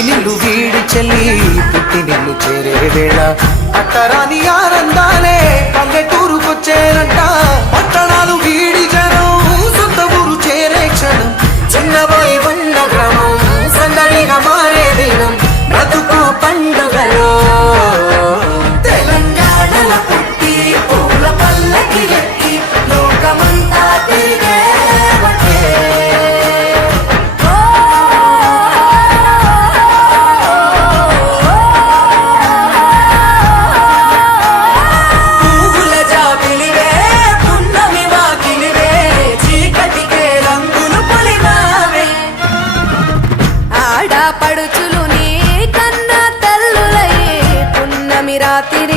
నిన్ను వీడి చెల్లి పుట్టి నిన్ను చేరే వేళ అట్టరాని ఆనందాలే పల్లెటూరుకొచ్చేనంట పట్టణాలు వీడి జనం సొంత ఊరు చేరే క్షణం చిన్నబోయి ఉన్న గ్రామం సందడిగా మారే దినం బ్రతుకు పండుగలో తెలంగాణల పుట్టి పూల పల్లకి ఎక్కి లోకమంతా తిరిగే పడుచులు నీ కన్నా తల్లులయ్యే పున్నమి రాత్రి